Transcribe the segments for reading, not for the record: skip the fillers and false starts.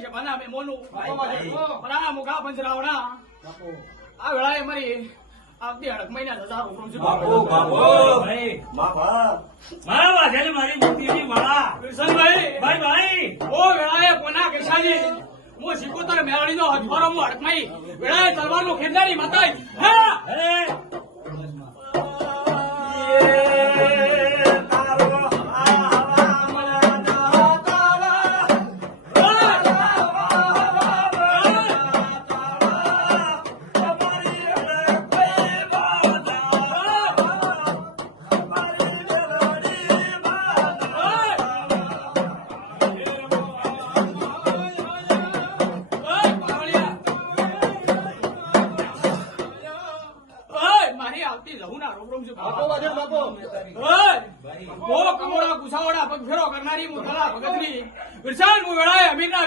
છે બના મે મોનું બરા મુખા પંજરાવણા આ વેળાએ મારી આવતી 8 મહિના હજાર રૂપિયા છે બાપુ ભાઈ બાપા મારા વાજે મારી મોતીની માળા વિરસનભાઈ ભાઈ ઓ વેળાએ કોના કેશાજી હું સિકોતર મેળડીનો હજવારો મુ અડકમાઈ વેળાએ તલવારનો ખેંદારી માતા હા હે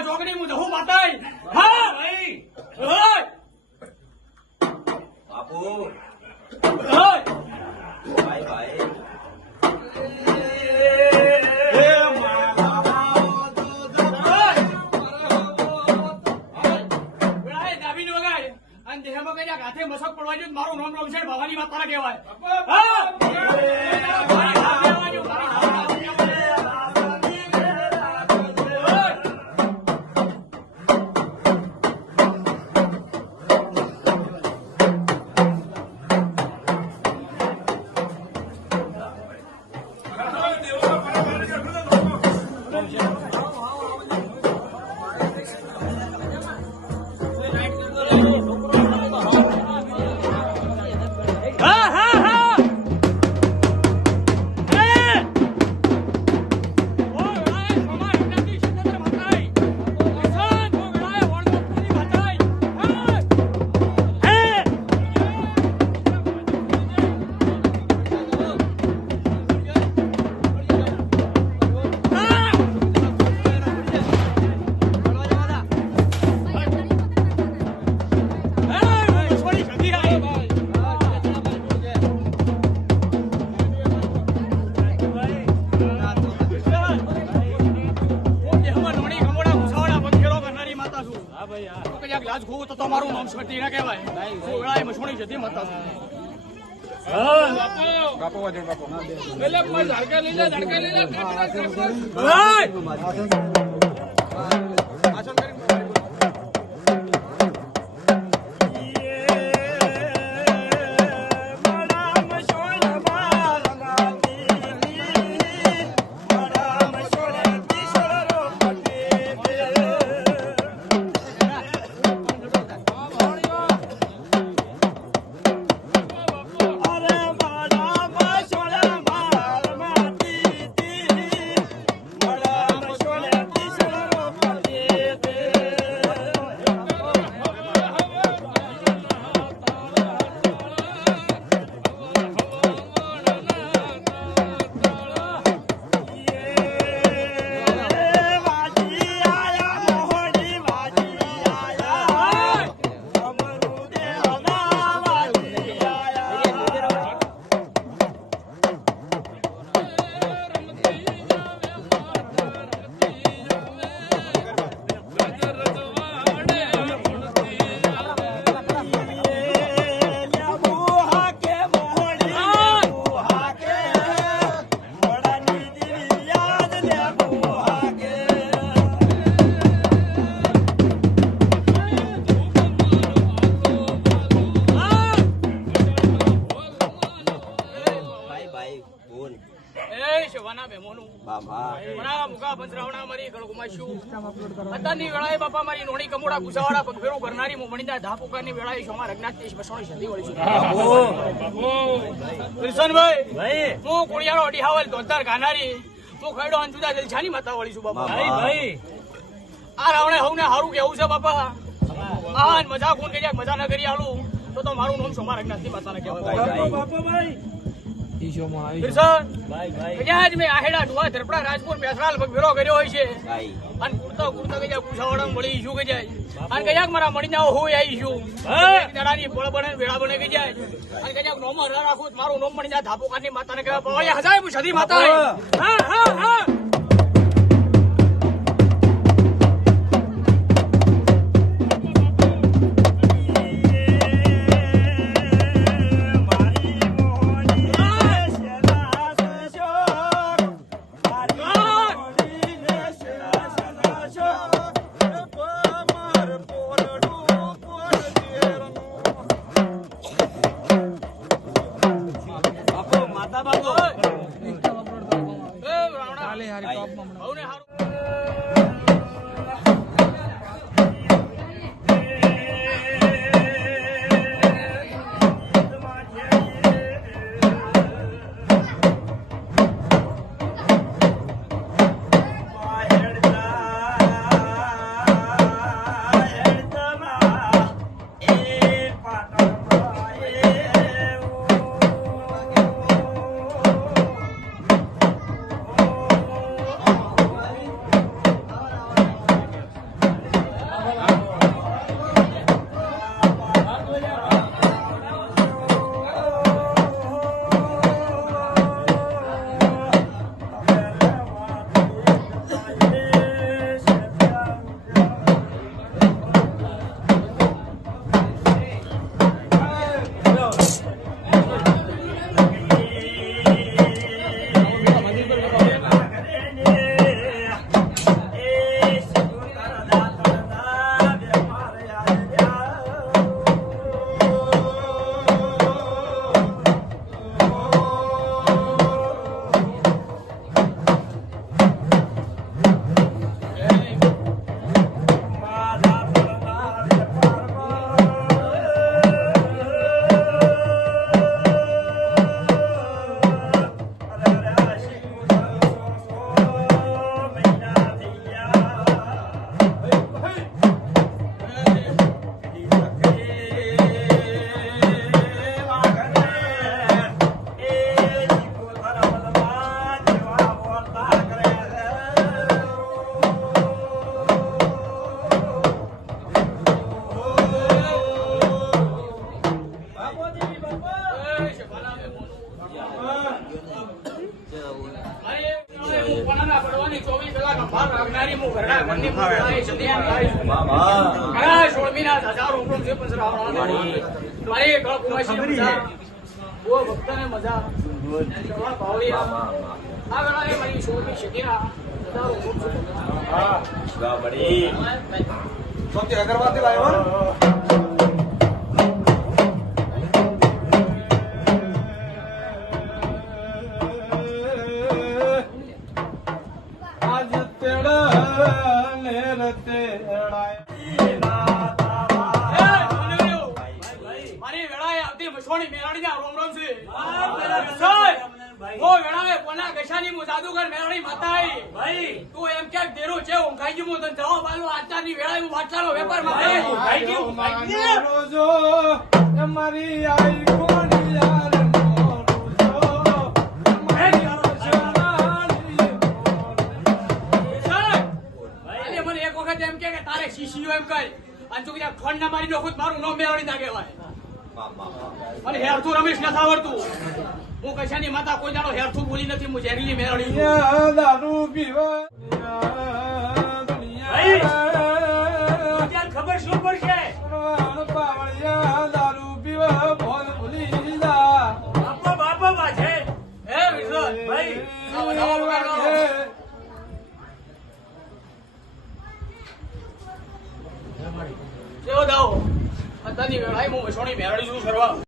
ચોકડી હું જહું માતાઈ હા ભાઈ બાપુ ભાઈ ભાઈ હાથે મસક પડવા જો મારું નામ રમશે ભવાની વાત તારા કહેવાય તમારું નામ છોટી ના કહેવાય વેળાએ મસોણી જતી માતા બાપો વાજણ બાપો એટલે કોઈ ઝડકા લઈ જા બાપા મારી નોણી કમોડા ગુસાવાડા પગફેરો કરનારી મોમણીના ધાપુકારની વેળાએ સોમા રઘનાથ બસોણી સદી વળી છું ભાઈ હું કોળિયાળો અડીહાવલ ધોધાર ગાનારી હું ખૈડો અંજુદા જલછાની માતા વળી છું બાપા ભાઈ આ રાવણે હવને હારું કેવું છે બાપા આ મજા કોણ કે મજા ન કરી આલું તો મારું નામ સોમા રઘનાથની માતાને કહેવાય બાપા ભાઈ રાજપુર બેસરાલ ભેરો કર્યો હોય છે અને કુર્તા કુર્તા કયા કુસાવાડા મળી ઈશું કે જાય અને કયાક મારા મળી જાવ હોય આવીશું દડાની પોળ બને વેળા બને કે જાય અને કયાક નોમ રાખું મારું નોમ મળી જાય ધાપોકાની માતાને કહેવાય હજાર સદી માતા હા હા હા વેળાએ સદિયા થાય છે. મામા ઘણા 16મીના હજારો હુકમ છે પણ શ્રાવણ મારી કળ કુમાસી મજા ઓ ભક્તને મજા જવા ભાવલિયા આ વેળાએ મારી 16મી સદિયા હજારો હુકમ છે. વાહ બડી સૌથી અગરબત્તી લાવ્યો આજ તેડા ને રતે મારી વેળાએ આવતી મસોણી મેરાણીના રોમ રોમ છે. સાહેબ, ઓ વેળાએ કોના ગશાની મુ જાદુગર મેરાણી માતાઈ ભાઈ તું એમ કે દેરો છે હું ખાઈ ગયું તને જવાબ આલો આચારની વેળાએ હું વાટલાનો વેપાર માં ખાઈ ગયું રોજો અમારી આઈ કોની યાર મોરું જો અમારી આશાની સાહેબ, અને મને એક વખત એમ કે તારે શીશીઓ એમ કહી અને તું કીધા ફોન ના મારી નોખું મારું નામ મેળવી ના કહેવાય અને હેરથું રમેશ નથી આવડતું હું કશાની માતા કોઈ જાણો હેરથું બોલી નથી હું ઝેરીલી મેળવી છું. યા દારૂ પીવા ખબર શું પડશે પાવળિયા દારૂ પીવા ભોલ ભૂલી જા બાપા બાપા બા છે હે વિશ્વાસ ભાઈ આ વધાવો બગાડવાનો. કેવો દાવો અત્યારની વેળાએ હું મસોણી મેળવી છું સરવા